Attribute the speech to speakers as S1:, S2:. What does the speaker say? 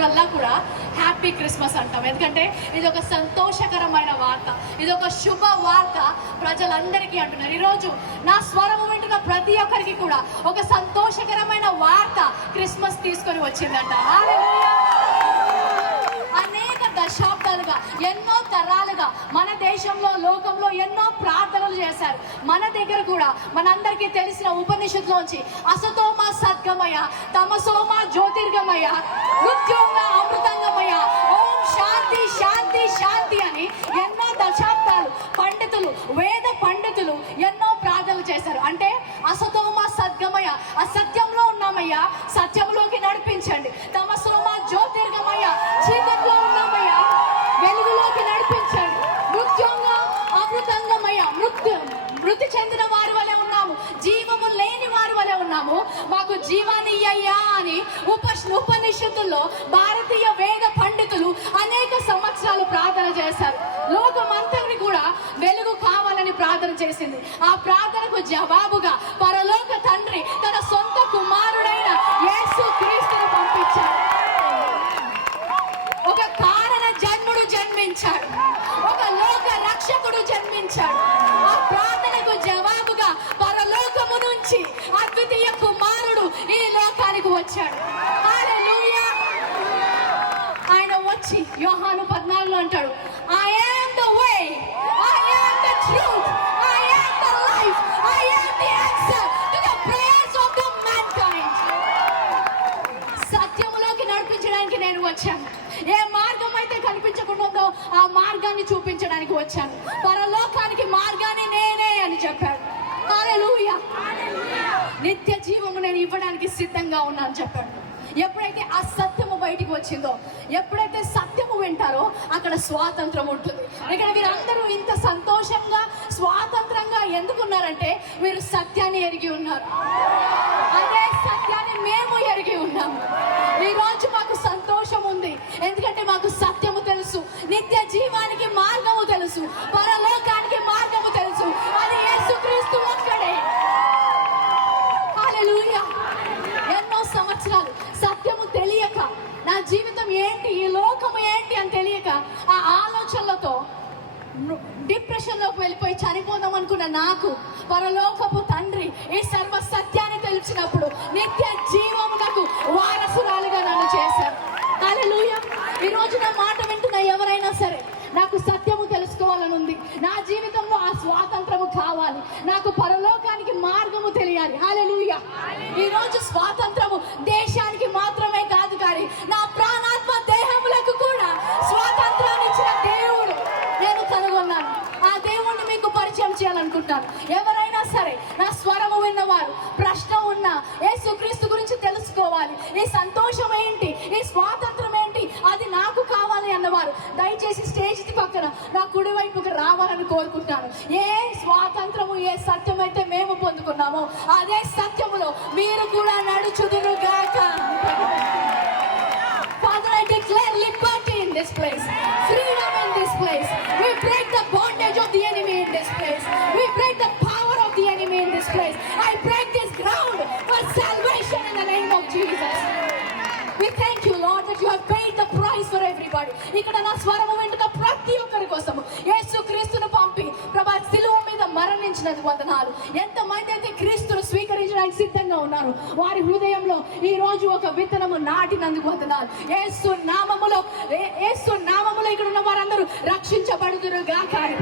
S1: వచ్చినప్పుడల్లా కూడా happy Christmas అంటాం. ఎందుకంటే ఇది ఒక సంతోషకరమైన వార్త. ఇది ఒక శుభ వార్త ప్రజలందరికీ అంటున్నారు. ఈరోజు నా స్వరము వింటున్న ప్రతి ఒక్కరికి కూడా ఒక సంతోషకరమైన వార్త క్రిస్మస్ తీసుకొని వచ్చిందంట. ఎన్నో తరాలుగా మన దేశంలో లోకంలో ఎన్నో ప్రార్థనలు చేశారు. మన దగ్గర కూడా మనందరికీ తెలిసిన ఉపనిషత్తులోంచి అసతోమ సద్గమయ తమసోమ జ్యోతిర్గమయ మృత్యోమ అమృతంగమయ ఓం శాంతి శాంతి శాంతి అని ఎన్నో దశాబ్దాలు పండితులు వేద పండితులు ఎన్నో ప్రార్థనలు చేశారు. అంటే అసతో ఉన్నాము. మాకు జీవాన్ని అయ్యా అని ఉప ఉపనిషత్తుల్లో భారతీయ వేద పండితులు అనేక సంవత్సరాలు ప్రార్థన చేశారు. లోకమంతటిని కూడా వెలుగు కావాలని ప్రార్థన చేసింది. ఆ ప్రార్థనకు జవాబుగా పరలోక తండ్రి తన వచ్చాడు. ఆయన వచ్చి యోహాను పద్నాలుగులో అంటాడు I am the way I the truth I the life I the answer to the prayers of the సత్యములోకి నడిపించడానికి నేను వచ్చాను. ఏ మార్గం అయితే కనిపించకుండా ఉందో ఆ మార్గాన్ని చూపించడానికి వచ్చాను. పరలోకాన్ని మార్గాన్ని నేనే అని చెప్పాడు హల్లెలూయా నిత్య జీవము నేను ఇవ్వడానికి సిద్ధంగా ఉన్నాను చెప్పాడు. ఎప్పుడైతే ఆ సత్యము బయటికి వచ్చిందో ఎప్పుడైతే సత్యము వింటారో అక్కడ స్వాతంత్రం ఉంటుంది. ఇక్కడ వీరందరూ ఇంత సంతోషంగా స్వాతంత్రంగా ఎందుకున్నారంటే వీరు సత్యాన్ని ఎరిగి ఉన్నారు. అదే సత్యాన్ని మేము ఎరిగి ఉన్నాము. ఈ రోజు మాకు ఏంటి ఈ లోకము ఏంటి అని తెలియక ఆ ఆలోచనలతో డిప్రెషన్లోకి వెళ్ళిపోయి చనిపోదాం అనుకున్న నాకు పరలోకపు తండ్రి ఈ సర్వ సత్యాన్ని తెలిసినప్పుడు నిత్య జీవమునకు వారసురాలుగా నన్ను చేశారు. హల్లెలూయా. ఈ రోజు నా మాట వింటున్న ఎవరైనా సరే నాకు సత్యము తెలుసుకోవాలని ఉంది. నా జీవితంలో ఆ స్వాతంత్రము కావాలి. నాకు పరలోకానికి మార్గము తెలియాలి. హల్లెలూయా. ఈ రోజు స్వాతంత్రము దేశానికి ఉన్న ఏ యేసుక్రీస్తు గురించి తెలుసుకోవాలి. ఈ సంతోషం ఏంటి? ఈ స్వాతంత్రం ఏంటి? అది నాకు కావాలి అన్నవారు. దయచేసి స్టేజ్ పక్కన నా కుడి వైపుకి రావాలని కోరుకుంటున్నాను ఏ స్వాతంత్రము ఏ సత్యం అయితే మేము పొందుకున్నామో అదే సత్యములో మీరు కూడా for ఇక్కడ నా స్వరము వింటున్న ప్రతి ఒక్కరి కోసము. యేసు క్రీస్తును పంపి. ప్రభా శిలువ మీద మరణించినది వందనాలు. ఎంతమంది అయితే క్రీస్తును స్వీకరించడానికి సిద్ధంగా ఉన్నారు వారి హృదయంలో ఈ రోజు ఒక విత్తనము నాటినందుకు వందనాలు. యేసు నామములో ఏసు యేసు నామములో ఇక్కడ ఉన్న వారందరూ రక్షించబడుదురుగా కానీ